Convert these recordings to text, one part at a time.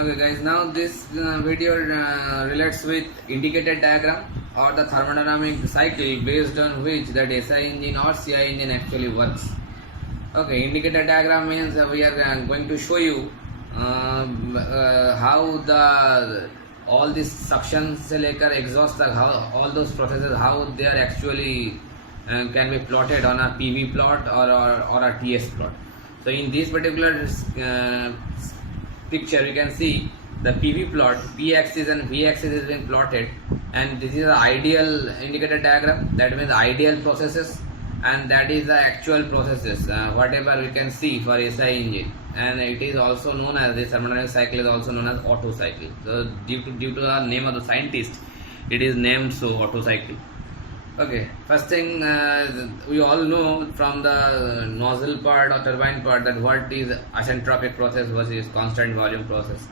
Okay guys, now this video relates with indicator diagram or the thermodynamic cycle based on which that SI engine or CI engine actually works. Okay, indicator diagram means we are going to show you how the all this suction से लेकर exhaust तक how all those processes how they are actually can be plotted on a PV plot or a TS plot. So in this particular picture you can see the PV plot, P axis and V axis is being plotted, and this is the ideal indicator diagram. That means ideal processes, and that is the actual processes whatever we can see for SI engine, and it is also known as the thermodynamic cycle is also known as Otto cycle. So due to the name of the scientist, it is named so Otto cycle. Okay, first thing we all know from the nozzle part or turbine part that what is isentropic process versus constant volume process.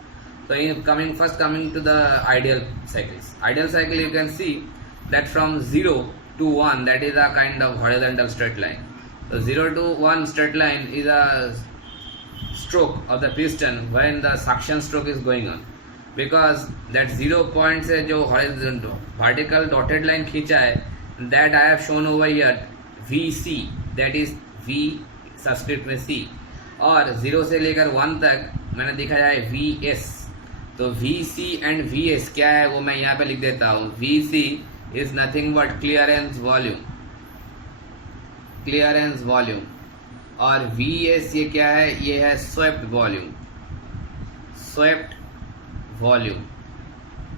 So coming to the ideal cycles. Ideal cycle you can see that from 0 to 1 that is a kind of horizontal straight line. So 0 to 1 straight line is a stroke of the piston when the suction stroke is going on, because that 0 point से जो horizontal vertical dotted line खींचा है that I have shown over here VC, that is V subscript में C, और 0 से लेकर 1 तक मैंने दिखाया है VS. तो VC एंड VS क्या है वो मैं यहाँ पे लिख देता हूँ. VC is nothing but clearance volume और VS ये क्या है, ये है swept volume.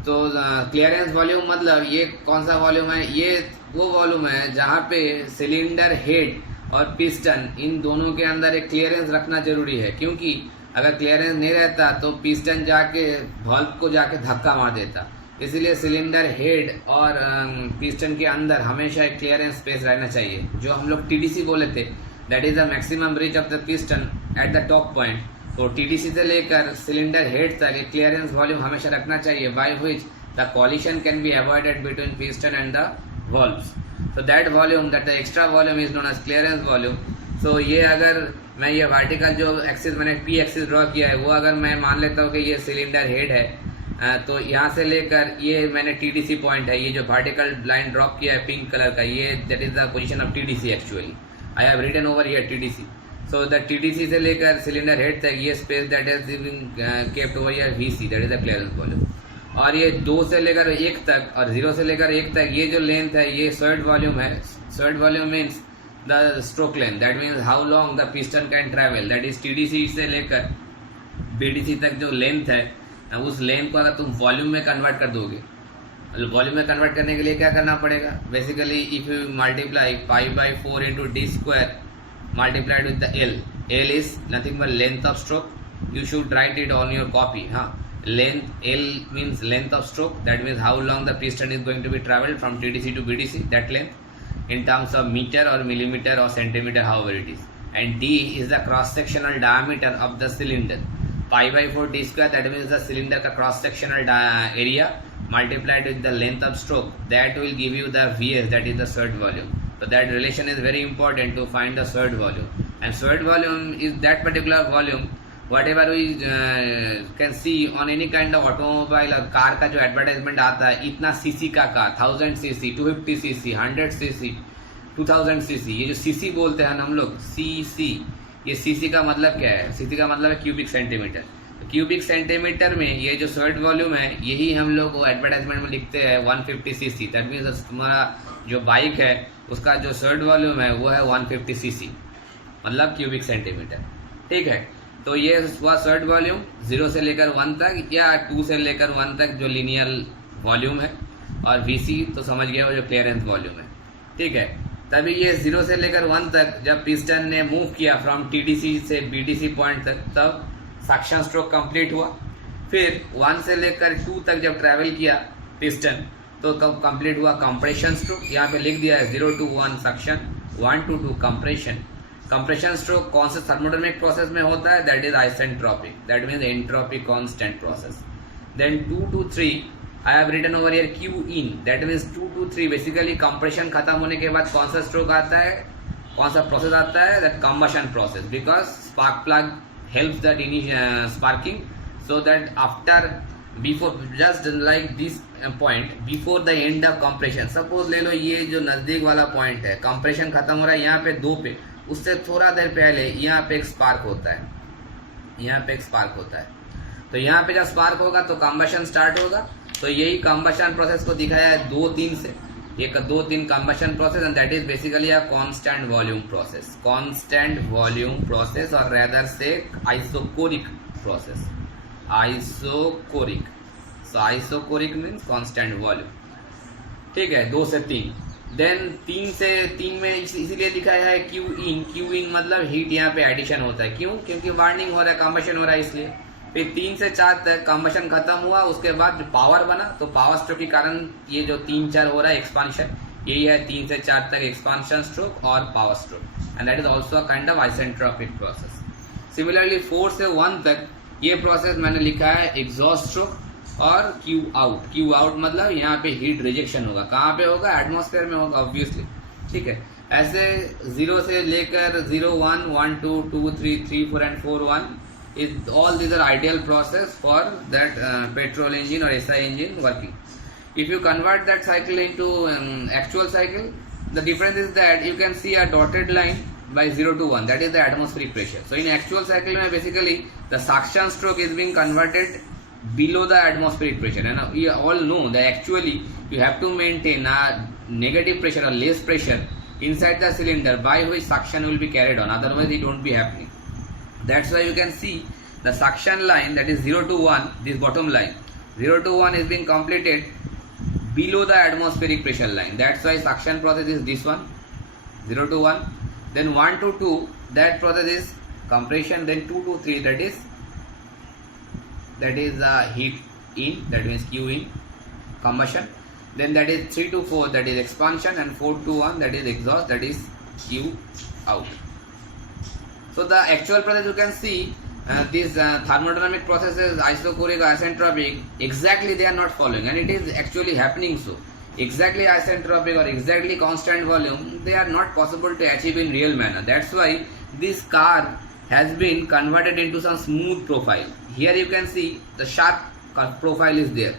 तो क्लियरेंस वॉल्यूम मतलब ये कौन सा वॉल्यूम है, ये वो वॉल्यूम है जहाँ पे सिलेंडर हेड और पिस्टन इन दोनों के अंदर एक क्लियरेंस रखना जरूरी है, क्योंकि अगर क्लियरेंस नहीं रहता तो पिस्टन जाके वाल्व को जाके धक्का मार देता. इसीलिए सिलेंडर हेड और पिस्टन के अंदर हमेशा एक क्लियरेंस स्पेस रहना चाहिए, जो हम लोग TDC बोले थे, that is the maximum breach of the piston at the top point. तो TDC से लेकर सिलेंडर हेड तक एक क्लियरेंस वॉल्यूम हमेशा रखना चाहिए, by which the coalition can be avoided between piston and the valves. So that volume, that the extra volume is known as clearance volume. So ये अगर मैं ये वर्टिकल जो एक्सिस मैंने P एक्सिस ड्रॉ किया है वो अगर मैं मान लेता हूँ कि ये सिलेंडर हेड है, तो यहाँ से लेकर ये मैंने TDC पॉइंट है, ये जो वर्टिकल लाइन ड्रॉप किया है पिंक कलर का, ये that is the position of TDC. Actually I have written over here TDC. So the TDC से लेकर सिलेंडर हेड तक ये space that is kept over here VC, that is the clearance volume. और ये 2 से लेकर 1 तक और 0 से लेकर 1 तक ये जो लेंथ है ये स्वेट वॉल्यूम है. Sweat volume means the stroke length, that means how long the piston can travel, that is TDC से लेकर BDC तक जो लेंथ है उस लेंथ को अगर तुम वॉल्यूम में कन्वर्ट कर दोगे, वॉल्यूम में कन्वर्ट करने के लिए क्या करना पड़ेगा, basically if you multiply π/4 into d square multiplied with the L is nothing but length of stroke. You should write it on your copy. हाँ, length L means length of stroke, that means how long the piston is going to be traveled from TDC to BDC, that length in terms of meter or millimeter or centimeter, however it is. And D is the cross sectional diameter of the cylinder. π/4 d square, that means the cylinder का cross sectional area multiplied with the length of stroke, that will give you the VS, that is the surge volume. So that relation is very important to find the surge volume, and surge volume is that particular volume whatever we can see on any kind of automobile और car का जो advertisement आता है, इतना CC का car, 1000 cc, 250 cc, 100 cc, 2000 cc, ये जो CC बोलते हैं हम लोग CC, ये सीसी का मतलब क्या है, सीसी का मतलब है क्यूबिक सेंटीमीटर. क्यूबिक सेंटीमीटर में ये जो सर्ट वॉल्यूम है यही हम लोग वो एडवर्टाइजमेंट में लिखते हैं 150 cc. दैट मीन्स तुम्हारा जो बाइक है उसका जो सर्ट वॉल्यूम है वो है 150 cc, मतलब क्यूबिक सेंटीमीटर. ठीक है, तो ये हुआ सर्ट वॉल्यूम 0 से लेकर 1 तक या 2 से लेकर 1 तक जो लीनियर वॉल्यूम है, और VC तो समझ गया वो जो क्लियरेंस वॉल्यूम है. ठीक है, तभी ये 0 से लेकर 1 तक जब पिस्टन ने मूव किया फ्रॉम TDC से BDC पॉइंट तक, तब सक्शन स्ट्रोक कंप्लीट हुआ. फिर 1 से लेकर 2 तक जब ट्रैवल किया पिस्टन, तो कब कंप्लीट हुआ कंप्रेशन स्ट्रोक. यहाँ पे लिख दिया है 0 to 1 suction, 1 to 2 compression. Compression stroke कौन से थर्मोडायनामिक प्रोसेस में होता है, that is isentropic, that means entropy constant process. Then 2 to 3 I have written over here Q in, that means 2 to 3 basically compression खत्म होने के बाद कौन सा स्ट्रोक आता है, कौन सा प्रोसेस आता है, that combustion process, because spark plug helps that sparking. so that after before just like this point before the end of compression, suppose ले लो ये जो नज़दीक वाला पॉइंट है, कंप्रेशन खत्म हो रहा है यहाँ पे 2 पे, उससे थोड़ा देर पहले यहाँ पे एक स्पार्क होता है, यहाँ पे एक स्पार्क होता है। तो यहाँ पे जब स्पार्क होगा तो कंबशन स्टार्ट होगा। तो यही कंबशन प्रोसेस को दिखाया है 2-3 से, एक 2-3 combustion process, and that is basically a constant volume process, constant volume process, और रेदर से आइसोकोरिक प्रोसेस, आइसोकोरिक। सो आइसोकोरिक मीन्स कांस्टेंट वॉल्यूम, ठीक है। 2 से 3, देन 3 से 3 में इसीलिए दिखाया है क्यू इन, क्यू इन मतलब हीट यहाँ पे एडिशन होता है, क्यों? क्योंकि वार्निंग हो रहा है, कंबशन हो रहा है इसलिए। फिर 3 से 4 तक कंबशन खत्म हुआ, उसके बाद जो पावर बना, तो पावर स्ट्रोक के कारण ये जो 3-4 हो रहा है एक्सपांशन, यही है 3 से 4 तक एक्सपांशन स्ट्रोक और power stroke, and that is also a kind of isentropic process. Similarly 4 से 1 तक ये प्रोसेस मैंने लिखा है एग्जॉस्ट स्ट्रोक और क्यू आउट। क्यू आउट मतलब यहाँ पे हीट रिजेक्शन होगा, कहाँ पे होगा? एटमॉस्फेयर में होगा ऑब्वियसली, ठीक है। ऐसे 0 से लेकर 0, 1, 1, 2, 2, 3, 3, 4 and 4, 1 is all these are ideal process for that petrol engine or SI engine working. If you convert that cycle into actual cycle, the difference is that you can see a dotted line by 0 to 1, that is the atmospheric pressure. So in actual cycle mein basically the suction stroke is being converted below the atmospheric pressure, and we all know that actually you have to maintain a negative pressure or less pressure inside the cylinder by which suction will be carried on, otherwise it won't be happening. That's why you can see the suction line, that is 0 to 1, this bottom line 0 to 1 is being completed below the atmospheric pressure line. That's why suction process is this one, 0 to 1. Then 1 to 2, that process is compression. Then 2 to 3, that is heat in, that means Q in, combustion. Then that is 3 to 4, that is expansion, and 4 to 1, that is exhaust, that is Q out. So the actual process you can see, these thermodynamic processes, isochoric, isentropic, exactly they are not following, and it is actually happening so. Exactly isentropic or exactly constant volume, they are not possible to achieve in real manner. That's why this car has been converted into some smooth profile. Here you can see the sharp profile is there,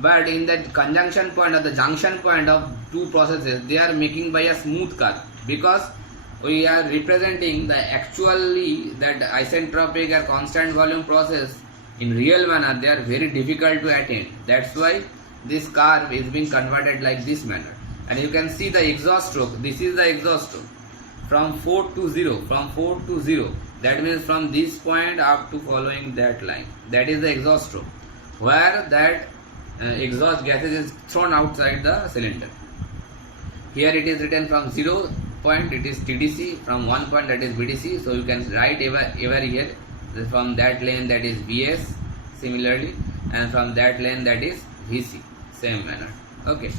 but in the conjunction point or the junction point of two processes, they are making by a smooth curve, because we are representing the actually that isentropic or constant volume process in real manner. They are very difficult to attain. That's why this curve is being converted like this manner. And you can see the exhaust stroke. This is the exhaust stroke from 4 to 0, from 4 to 0. That means from this point up to following that line. That is the exhaust stroke, where that exhaust gases is thrown outside the cylinder. Here it is written from 0 point, it is TDC, from 1 point, that is BDC. So you can write ever here, from that lane, that is VS, similarly, and from that lane, that is VC, same manner. Okay,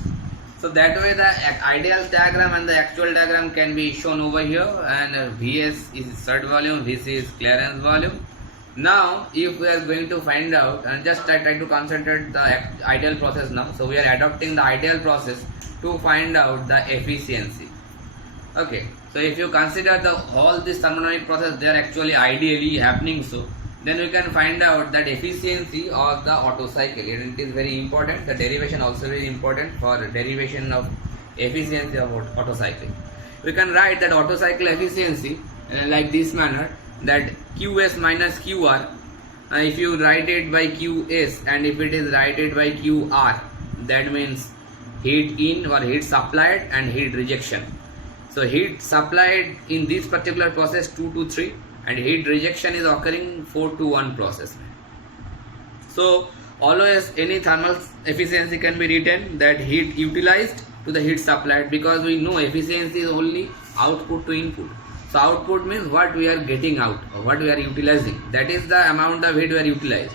so that way the ideal diagram and the actual diagram can be shown over here, and VS is surd volume, VC is clearance volume. Now if we are going to find out, and just try to concentrate the ideal process now. So we are adopting the ideal process to find out the efficiency. Okay, so if you consider all this thermodynamic process, they are actually ideally happening, so then we can find out that efficiency of the Otto cycle. It is very important. The derivation also very important for derivation of efficiency of Otto cycle. We can write that Otto cycle efficiency like this manner, that Qs minus Qr, if you write it by Qs and if it is written by Qr, that means heat in or heat supplied and heat rejection. So heat supplied in this particular process 2 to 3, and heat rejection is occurring 4 to 1 process. So always any thermal efficiency can be written that heat utilized to the heat supplied, because we know efficiency is only output to input. So output means what we are getting out or what we are utilizing, that is the amount of heat we are utilized.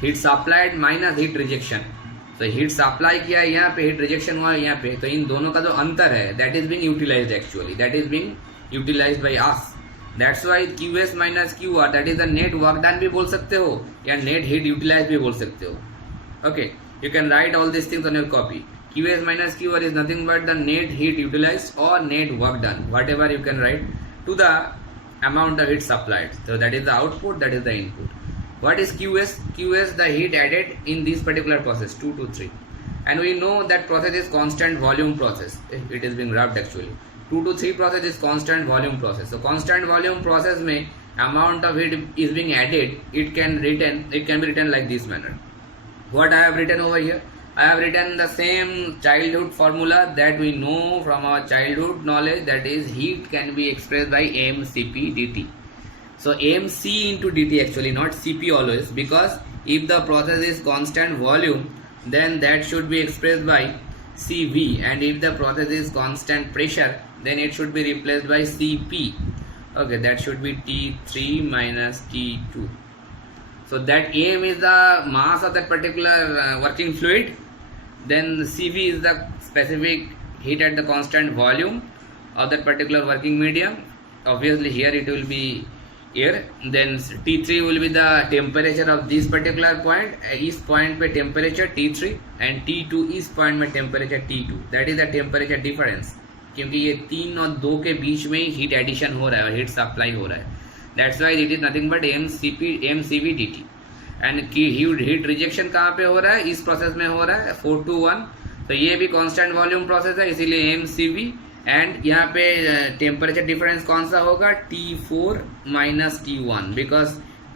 Heat supplied minus heat rejection. तो heat supply किया है यहाँ पे, heat rejection हुआ है यहाँ पे, तो इन दोनों का जो अंतर है that is being utilized, actually that is being utilized by us. That's why QS minus QR, that is the net work done भी बोल सकते हो या नेट हीट यूटिलाइज भी बोल सकते हो. Okay, you can write all this things on your copy. QS minus QR is nothing but the net heat utilized or net work done, whatever you can write, to the amount of heat supplied. So that is the output, that is the input. What is QS? QS, the heat added in this particular process 2 to 3, and we know that process is constant volume process. It is being rubbed actually. 2 to 3 process is constant volume process. So constant volume process में amount of heat is being added. It can be written like this manner. What I have written over here? I have written the same childhood formula that we know from our childhood knowledge, that is heat can be expressed by mCp dt. So mc into dt actually, not Cp always, because if the process is constant volume, then that should be expressed by Cv, and if the process is constant pressure, then it should be replaced by Cp. Okay, that should be T3 minus T2. So that m is the mass of that particular working fluid, then Cv is the specific heat at the constant volume of that particular working medium. Obviously here it will be air. Then T3 will be the temperature of this particular point. इस point पे temperature T3 and T2 इस point में temperature T2. That is the temperature difference. क्योंकि ये 3 और 2 के बीच में ही heat addition हो रहा है और heat supply हो रहा है. That's why it is nothing but mCv dt. And heat rejection कहाँ पे हो रहा है? इस process में हो रहा है 4 to 1. तो ये भी constant volume process है, इसीलिए mCv. एंड यहाँ पे टेम्परेचर डिफरेंस कौन सा होगा? T4 minus T1, because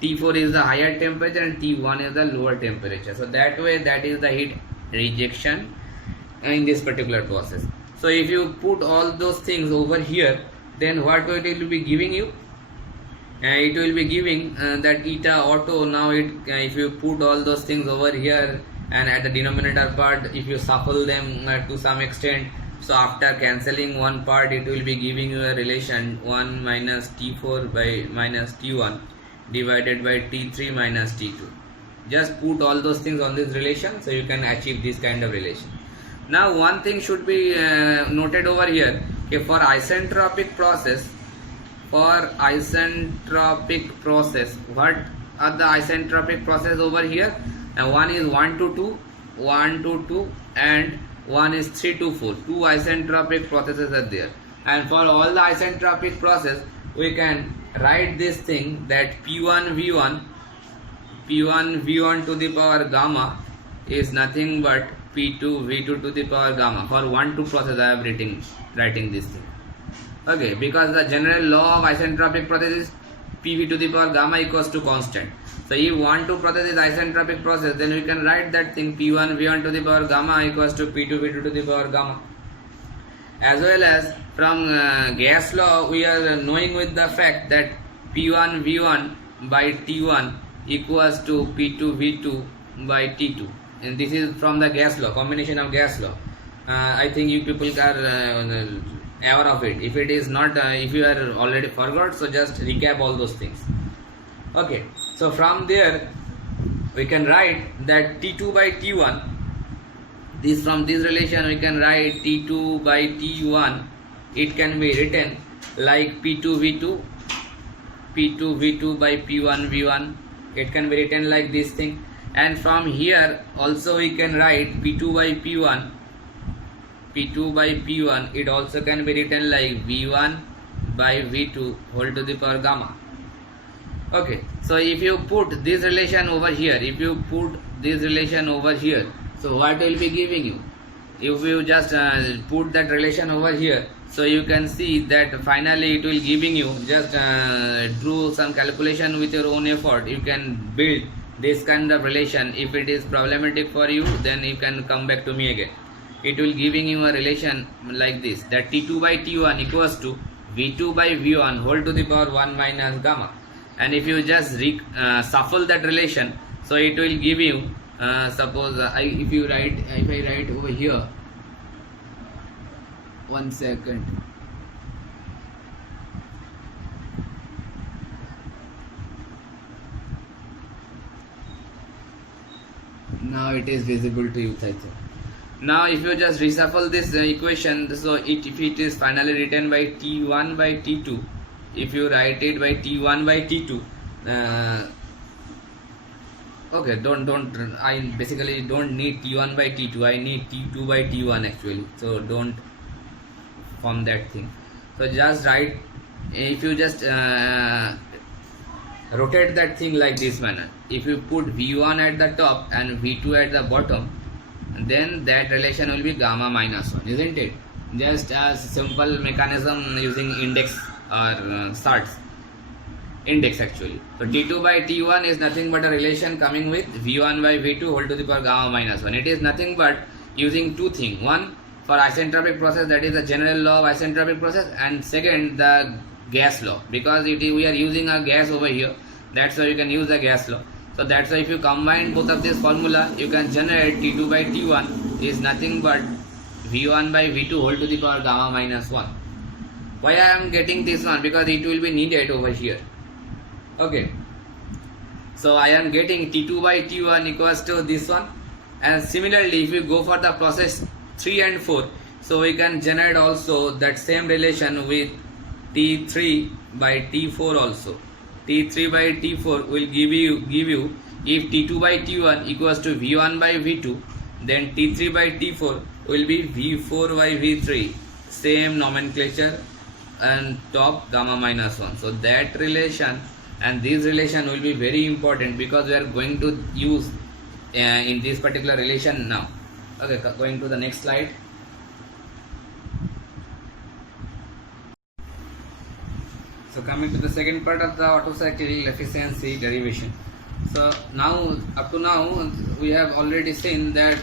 T4 is the higher temperature and T1 is the lower temperature. So that way that is the heat rejection in this particular process. So if you put all those things over here, then what it will be giving you? It will be giving that eta auto. Now if you put all those things over here and at the denominator part, if you shuffle them to some extent, so after cancelling one part, it will be giving you a relation 1 minus T4 by minus T1 divided by T3 minus T2. Just put all those things on this relation, so you can achieve this kind of relation. Now one thing should be noted over here, okay, for isentropic process, what are the isentropic process over here? And one is 1 to 2, 1 to 2, and one is 3 to 4. Two isentropic processes are there, and for all the isentropic process we can write this thing that P1 V1 to the power gamma is nothing but P2 V2 to the power gamma. For 1-2 process I am writing this thing. Okay, because the general law of isentropic process is PV to the power gamma equals to constant. So if 1-2 process is isentropic process, then we can write that thing P1 V1 to the power gamma equals to P2 V2 to the power gamma. As well as from gas law, we are knowing with the fact that P1 V1 by T1 equals to P2 V2 by T2. And this is from the gas law, combination of gas law. I think you people are aware of it. If it is not, if you are already forgot, so just recap all those things. Okay, so from there we can write that T2 by T1. From this relation we can write T2 by T1. It can be written like P2 V2 by P1 V1. It can be written like this thing. And from here also we can write P2 by P1. It also can be written like V1 by V2 whole to the power gamma. Okay, so if you put this relation over here, so what will be giving you? If you just put that relation over here, so you can see that finally it will giving you, just do some calculation with your own effort. You can build this kind of relation. If it is problematic for you, then you can come back to me again. It will giving you a relation like this, that T2 by T1 equals to V2 by V1 whole to the power 1 minus gamma. And if you just shuffle that relation, so it will give you, suppose if I write over here, 1 second. Now it is visible to you, Taito. Now if you just reshuffle this equation, so if it is finally written by T1 by T2, if you write it by T1 by T2, okay, I basically don't need T1 by T2, I need T2 by T1 actually, so don't form that thing. So just write, if you just rotate that thing like this manner. If you put V1 at the top and V2 at the bottom, then that relation will be gamma minus 1, isn't it? Just as simple mechanism using index or SARTs. Index actually. So T2 by T1 is nothing but a relation coming with V1 by V2 whole to the power gamma minus 1. It is nothing but using two things. One, for isentropic process, that is the general law of isentropic process, and second, the gas law, because we are using a gas over here, that's why you can use the gas law. So that's why if you combine both of this formula, you can generate T2 by T1 is nothing but V1 by V2 whole to the power gamma minus 1. Why I am getting this one? Because it will be needed over here. Okay, so I am getting T2 by T1 equals to this one, and similarly if you go for the process 3 and 4, so we can generate also that same relation with T3 by T4 also. T3 by T4 will give you if T2 by T1 equals to V1 by V2, then T3 by T4 will be V4 by V3, same nomenclature, and top gamma minus 1. So that relation and this relation will be very important, because we are going to use in this particular relation now. Okay, going to the next slide. So coming to the second part of the Otto cycle efficiency derivation. So now, up to now, we have already seen that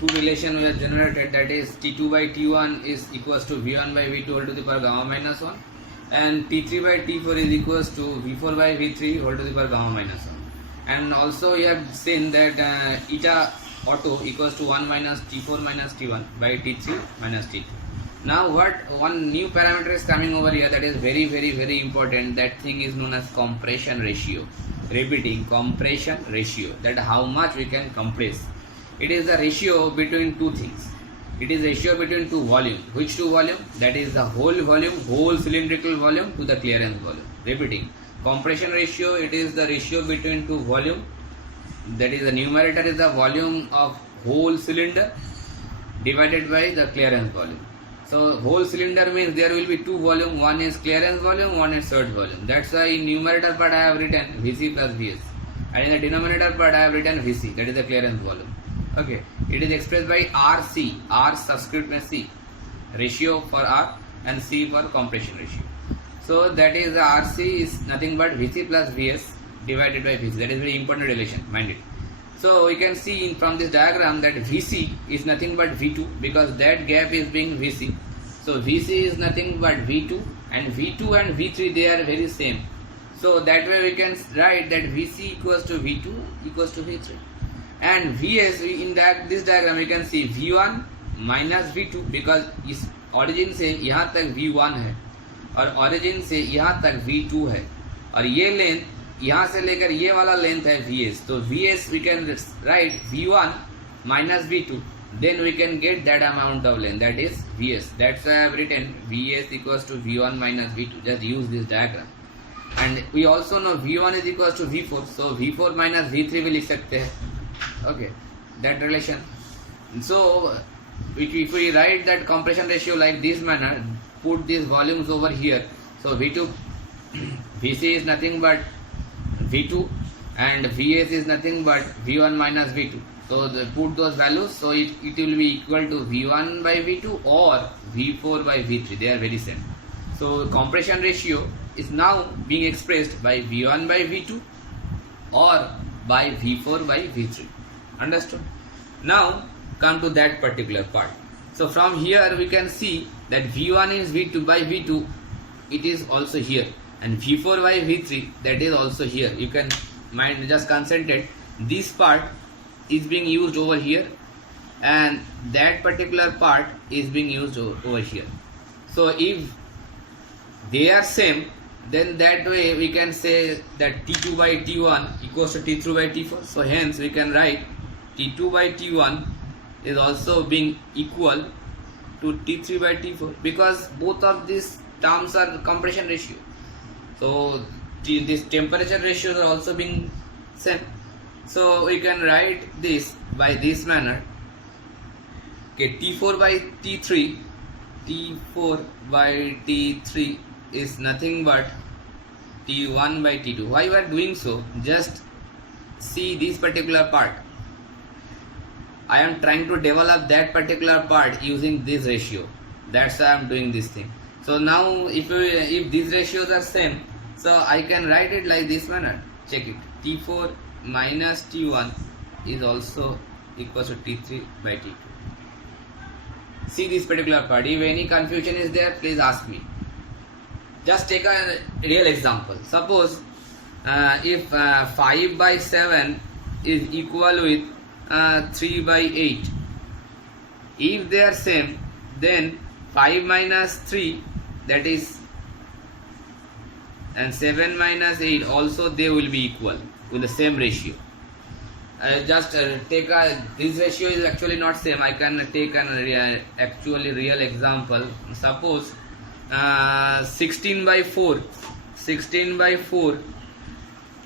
two relation we have generated, that is T2 by T1 is equals to V1 by V2 whole to the power gamma minus 1, and T3 by T4 is equals to V4 by V3 whole to the power gamma minus 1. And also we have seen that eta Otto equals to 1 minus T4 minus T1 by T3 minus T2. Now one new parameter is coming over here, that is very important. That thing is known as compression ratio. Repeating, compression ratio, that how much we can compress. It is the ratio between two things. It is ratio between two volume. Which two volume? That is the whole volume, whole cylindrical volume to the clearance volume. Repeating, compression ratio, it is the ratio between two volume. That is the numerator is the volume of whole cylinder divided by the clearance volume. So whole cylinder means there will be two volume, one is clearance volume, one is surge volume. That's why in numerator part I have written Vc plus Vs, and in the denominator part I have written Vc, that is the clearance volume. Okay, it is expressed by RC, R subscript में C, ratio for R and C for compression ratio. So that is the RC is nothing but Vc plus Vs divided by Vc. That is very important relation, mind it. So we can see from this diagram that Vc is nothing but V2, because that gap is being Vc. So Vc is nothing but V2, and V2 and V3 they are very same. So that way we can write that Vc equals to V2 equals to V3. And Vs in this diagram we can see V1 minus V2, because इस origin से यहाँ तक V1 है और origin से यहाँ तक V2 है, और ये लेंथ यहाँ से लेकर ये वाला लेंथ है Vs. तो Vs we can write V1 minus V2, then we can get that amount of length, that is Vs. That's why I have written Vs equals to V1 minus V2. Just use this diagram. And we also know V1 is equals to V4, so V4 minus V3 भी लिख सकते हैं. Okay, that relation. So if we write that compression ratio like this manner, put these volumes over here. So V2, Vc is nothing but V2, and Vs is nothing but V1 minus V2. So put those values, so it will be equal to V1 by V2 or V4 by V3. They are very same. So compression ratio is now being expressed by V1 by V2 or by V4 by V3. Understood? Now come to that particular part. So from here we can see that V1 is V2 by V2, it is also here, and V4 by V3, that is also here. You can mind just concentrate, this part is being used over here and that particular part is being used over here. So if they are same, then that way we can say that T2 by T1 equals to T3 by T4. So hence we can write T2 by T1 is also being equal to T3 by T4, because both of these terms are compression ratio. So these temperature ratios are also being same. So we can write this by this manner. Okay, T4 by T3 is nothing but T1 by T2. Why you are doing so? Just see this particular part. I am trying to develop that particular part using this ratio. That's why I am doing this thing. So now if these ratios are same, so I can write it like this manner. Check it. T4 minus T1 is also equals to T3 by T2. See this particular part. If any confusion is there, please ask me. Just take a real example. Suppose if 5 by 7 is equal with 3 by 8. If they are same, then 5 minus 3, that is, and 7 minus 8 also they will be equal with the same ratio. Just take this ratio is actually not same. I can take an actually real example. Suppose 16 by 4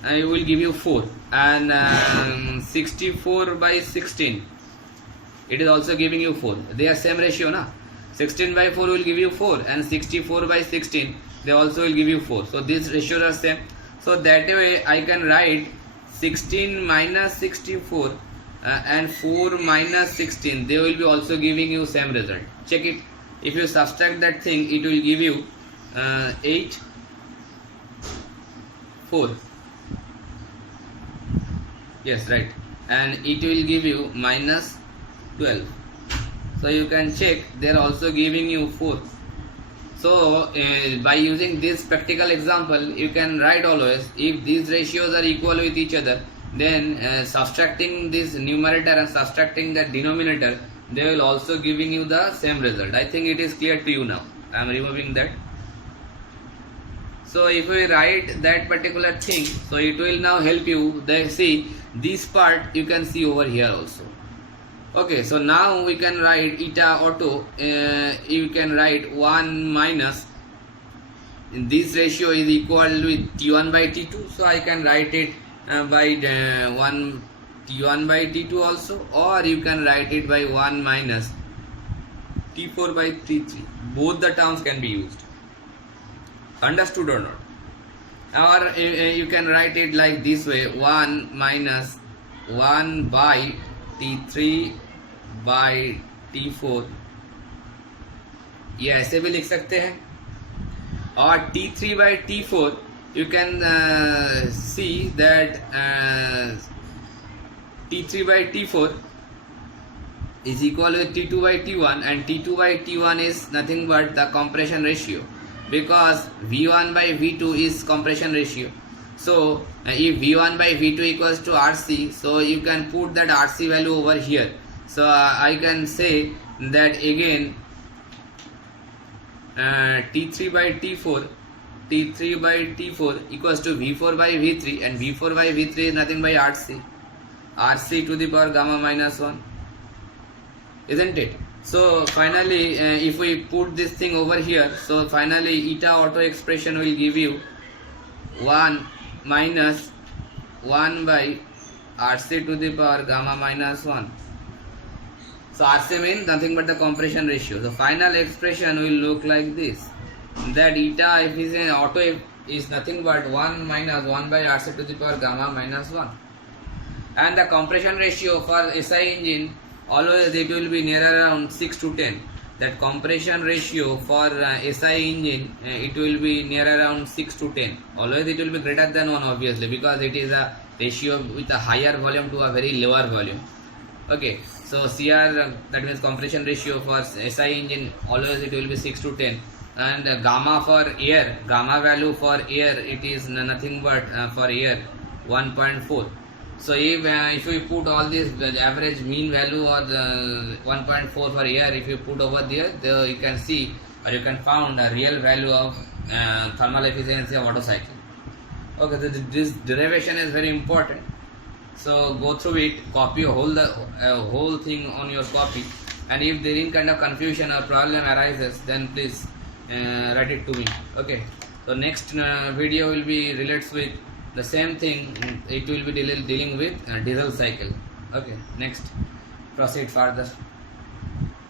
I will give you 4, and 64 by 16 it is also giving you 4. They are same ratio, na? 16 by 4 will give you 4, and 64 by 16 they also will give you 4. So these ratios are same. So that way I can write 16 minus 64 and 4 minus 16, they will be also giving you same result. Check it. If you subtract that thing, it will give you 8, 4. Yes, right. And it will give you minus 12. So you can check, they are also giving you 4. So by using this practical example, you can write always, if these ratios are equal with each other, then subtracting this numerator and subtracting the denominator, they will also giving you the same result. I think it is clear to you now. I am removing that. So if we write that particular thing, so it will now help you. They see this part you can see over here also. Okay, so now we can write eta auto. You can write 1 minus, this ratio is equal with T1 by T2. So I can write it by 1 T1 by T2 also, or you can write it by 1 minus T4 by T3. Both the terms can be used. Understood or not? Or you can write it like this way, 1 minus 1 by T3 by T4. ये ऐसे भी लिख सकते हैं. और T3 by T4 you can see that T3 by T4 is equal with T2 by T1, and T2 by T1 is nothing but the compression ratio, because V1 by V2 is compression ratio. So if V1 by V2 equals to RC, so you can put that RC value over here. So I can say that again T3 by T4 equals to V4 by V3, and V4 by V3 is nothing by RC to the power gamma minus 1, isn't it? So finally if we put this thing over here, so finally eta auto expression will give you 1 minus 1 by RC to the power gamma minus 1. So RC means nothing but the compression ratio. The final expression will look like this, that eta efficient auto is nothing but 1 minus 1 by RC to the power gamma minus 1. And the compression ratio for SI engine, always it will be near around 6 to 10. That compression ratio for SI engine, it will be near around 6 to 10. Always it will be greater than 1, obviously, because it is a ratio with a higher volume to a very lower volume. Okay, so CR, that means compression ratio for SI engine, always it will be 6 to 10. And gamma for air, gamma value for air, it is nothing but for air 1.4. So if we put all this, the average mean value or the 1.4 for air, if you put over there, you can see, or you can find a real value of thermal efficiency of Otto cycle. Okay, this derivation is very important. So go through it, copy whole thing on your copy, and if there is kind of confusion or problem arises, then please write it to me. Okay, so next video will be relates with the same thing. It will be dealing with diesel cycle. Okay, next, proceed further.